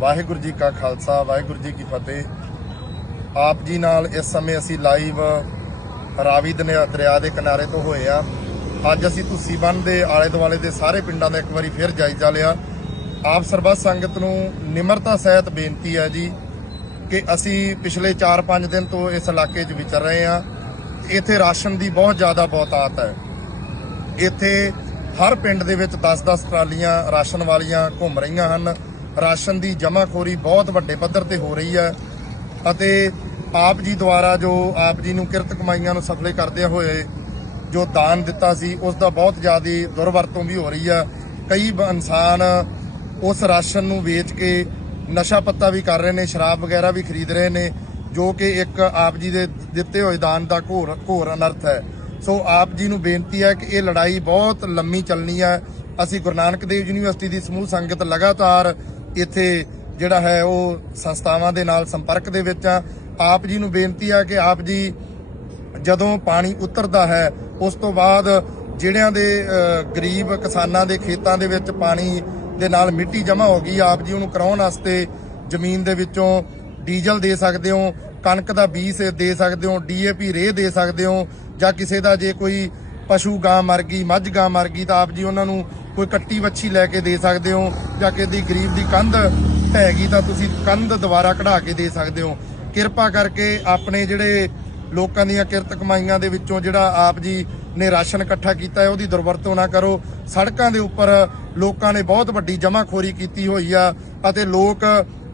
ਵਾਹਿਗੁਰੂ ਜੀ ਕਾ ਖਾਲਸਾ, ਵਾਹਿਗੁਰੂ ਜੀ ਕੀ ਫਤਿਹ। ਆਪ ਜੀ ਨਾਲ ਇਸ ਸਮੇਂ ਅਸੀਂ ਲਾਈਵ ਰਾਵੀ ਦਰਿਆ ਦਰਿਆ ਦੇ ਕਿਨਾਰੇ ਤੋਂ ਹੋਏ ਆ। ਅੱਜ ਅਸੀਂ ਤੁਸੀਂ ਬੰਨ ਦੇ ਆਲੇ ਦੁਆਲੇ ਦੇ ਸਾਰੇ ਪਿੰਡਾਂ ਦਾ ਇੱਕ ਵਾਰੀ ਫਿਰ ਜਾਇਜ਼ਾ ਲਿਆ। ਆਪ ਸਰਬੱਤ ਸੰਗਤ ਨੂੰ ਨਿਮਰਤਾ ਸਹਿਤ ਬੇਨਤੀ ਹੈ ਜੀ ਕਿ ਅਸੀਂ ਪਿਛਲੇ 4-5 ਦਿਨ ਤੋਂ ਇਸ ਇਲਾਕੇ 'ਚ ਵਿਚਰ ਰਹੇ ਆ ਇੱਥੇ ਰਾਸ਼ਨ ਦੀ ਬਹੁਤ ਜ਼ਿਆਦਾ ਬਹੁਤਾਤ ਹੈ। ਇੱਥੇ ਹਰ ਪਿੰਡ ਦੇ ਵਿੱਚ 10-10 ਟਰਾਲੀਆਂ ਰਾਸ਼ਨ ਵਾਲੀਆਂ ਘੁੰਮ ਰਹੀਆਂ ਹਨ। ਰਾਸ਼ਨ ਦੀ ਜਮਾਖੋਰੀ ਬਹੁਤ ਵੱਡੇ ਪੱਧਰ ਤੇ ਹੋ ਰਹੀ ਹੈ ਅਤੇ ਆਪ ਜੀ ਦੁਆਰਾ ਜੋ ਆਪ ਜੀ ਨੂੰ ਕਿਰਤ ਕਮਾਈਆਂ ਨੂੰ ਸਫਲੇ ਕਰਦਿਆਂ ਹੋਏ ਜੋ ਦਾਨ ਦਿੱਤਾ ਸੀ, ਉਸ ਦਾ ਬਹੁਤ ਜ਼ਿਆਦਾ ਦੁਰਵਰਤੋਂ ਵੀ ਹੋ ਰਹੀ ਆ। ਕਈ ਇਨਸਾਨ ਉਸ ਰਾਸ਼ਨ ਨੂੰ ਵੇਚ ਕੇ ਨਸ਼ਾ ਪੱਤਾ ਵੀ ਕਰ ਰਹੇ ਨੇ, ਸ਼ਰਾਬ ਵਗੈਰਾ ਵੀ ਖਰੀਦ ਰਹੇ ਨੇ, ਜੋ ਕਿ ਇੱਕ ਆਪ ਜੀ ਦੇ ਦਿੱਤੇ ਹੋਏ ਦਾਨ ਦਾ ਘੋਰ ਘੋਰ ਅਨਰਥ ਹੈ। ਸੋ ਆਪ ਜੀ ਨੂੰ ਬੇਨਤੀ ਹੈ ਕਿ ਇਹ ਲੜਾਈ ਬਹੁਤ ਲੰਮੀ ਚੱਲਣੀ ਹੈ ਅਸੀਂ ਗੁਰੂ ਨਾਨਕ ਦੇਵ ਯੂਨੀਵਰਸਿਟੀ ਦੀ ਸਮੂਹ ਸੰਗਤ ਲਗਾਤਾਰ ਇੱਥੇ ਜਿਹੜਾ ਹੈ ਉਹ ਸੰਸਥਾਵਾਂ ਦੇ ਨਾਲ ਸੰਪਰਕ ਦੇ ਵਿੱਚ ਆ। ਆਪ ਜੀ ਨੂੰ ਬੇਨਤੀ ਆ ਕਿ ਆਪ ਜੀ ਜਦੋਂ ਪਾਣੀ ਉਤਰਦਾ ਹੈ, ਉਸ ਤੋਂ ਬਾਅਦ ਜਿਹੜਿਆਂ ਦੇ ਗਰੀਬ ਕਿਸਾਨਾਂ ਦੇ ਖੇਤਾਂ ਦੇ ਵਿੱਚ ਪਾਣੀ ਦੇ ਨਾਲ ਮਿੱਟੀ ਜਮ੍ਹਾਂ ਹੋ ਗਈ, ਆਪ ਜੀ ਉਹਨੂੰ ਕਰਾਉਣ ਵਾਸਤੇ ਜ਼ਮੀਨ ਦੇ ਵਿੱਚੋਂ ਡੀਜ਼ਲ ਦੇ ਸਕਦੇ ਹੋ, ਕਣਕ ਦਾ ਬੀਜ ਦੇ ਸਕਦੇ ਹੋ ਡੀਏਪੀ ਰੇਹ ਦੇ ਸਕਦੇ ਹੋ ਜਾਂ ਕਿਸੇ ਦਾ ਜੇ ਕੋਈ ਪਸ਼ੂ ਗਾਂ ਮਰ ਗਈ, ਮੱਝ ਗਾਂ ਮਰ ਗਈ ਤਾਂ ਆਪ ਜੀ ਉਹਨਾਂ ਨੂੰ ਕੋਈ ਕੱਟੀ ਵੱਛੀ ਲੈ ਕੇ ਦੇ ਸਕਦੇ ਹੋ ਜਾਂ ਕਿਸੇ ਗਰੀਬ ਦੀ ਕੰਧ ਢਹਿ ਗਈ ਤਾਂ ਤੁਸੀਂ ਕੰਧ ਦੁਬਾਰਾ ਕਢਾ ਕੇ ਦੇ ਸਕਦੇ ਹੋ। ਕਿਰਪਾ ਕਰਕੇ ਆਪਣੇ ਜਿਹੜੇ ਲੋਕਾਂ ਦੀਆਂ ਕਿਰਤ ਕਮਾਈਆਂ ਦੇ ਵਿੱਚੋਂ ਜਿਹੜਾ ਆਪ ਜੀ ਨੇ ਰਾਸ਼ਨ ਇਕੱਠਾ ਕੀਤਾ ਹੈ, ਉਹਦੀ ਦੁਰਵਰਤੋਂ ਨਾ ਕਰੋ। ਸੜਕਾਂ ਦੇ ਉੱਪਰ ਲੋਕਾਂ ਨੇ ਬਹੁਤ ਵੱਡੀ ਜਮਾਖੋਰੀ ਕੀਤੀ ਹੋਈ ਆ ਅਤੇ ਲੋਕ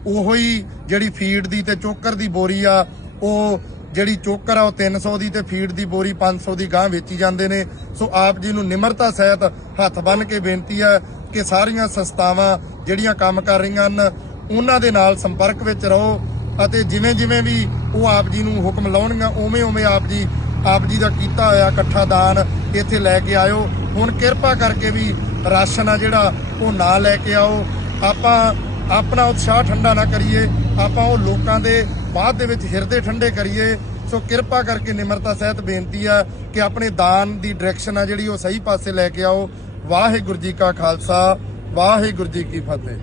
ਉਹੋ ਹੀ ਜਿਹੜੀ ਫੀਡ ਦੀ ਤੇ ਚੋਕਰ ਦੀ ਬੋਰੀ ਆ, ਉਹ ਜਿਹੜੀ ਚੋਕਰ ਆ ਉਹ 300 ਦੀ ਤੇ ਫੀਡ ਦੀ ਬੋਰੀ 500 ਦੀ ਗਾਂ ਵੇਚੀ ਜਾਂਦੇ ਨੇ। ਸੋ ਆਪ ਜੀ ਨੂੰ ਨਿਮਰਤਾ ਸਹਿਤ ਹੱਥ ਬੰਨ ਕੇ ਬੇਨਤੀ ਹੈ ਕਿ ਸਾਰੀਆਂ ਸੰਸਥਾਵਾਂ ਜਿਹੜੀਆਂ ਕੰਮ ਕਰ ਰਹੀਆਂ ਹਨ, ਉਹਨਾਂ ਦੇ ਨਾਲ ਸੰਪਰਕ ਵਿੱਚ ਰਹੋ ਅਤੇ ਜਿਵੇਂ ਜਿਵੇਂ ਵੀ ਉਹ ਆਪ ਜੀ ਨੂੰ ਹੁਕਮ ਲਾਉਣਗੀਆਂ ਉਵੇਂ ਉਵੇਂ ਆਪ ਜੀ ਆਪ ਜੀ ਦਾ ਕੀਤਾ ਹੋਇਆ ਇਕੱਠਾ ਦਾਨ ਇੱਥੇ ਲੈ ਕੇ ਆਇਓ। ਹੁਣ ਕਿਰਪਾ ਕਰਕੇ ਵੀ ਰਾਸ਼ਨ ਆ ਜਿਹੜਾ, ਉਹ ਨਾ ਲੈ ਕੇ ਆਓ। ਆਪਾਂ ਆਪਣਾ ਉਤਸ਼ਾਹ ਠੰਡਾ ਨਾ ਕਰੀਏ, ਆਪਾਂ ਉਹ ਲੋਕਾਂ ਦੇ ਬਾਅਦ ਦੇ ਵਿੱਚ ਹਿਰਦੇ ਠੰਡੇ ਕਰੀਏ। ਸੋ ਕਿਰਪਾ ਕਰਕੇ ਨਿਮਰਤਾ ਸਹਿਤ ਬੇਨਤੀ ਆ ਕਿ ਆਪਣੇ ਦਾਨ ਦੀ ਡਾਇਰੈਕਸ਼ਨ ਆ ਜਿਹੜੀ ਉਹ ਸਹੀ ਪਾਸੇ ਲੈ ਕੇ ਆਓ। ਵਾਹਿਗੁਰੂ ਜੀ ਕਾ ਖਾਲਸਾ, ਵਾਹਿਗੁਰੂ ਜੀ ਕੀ ਫਤਿਹ।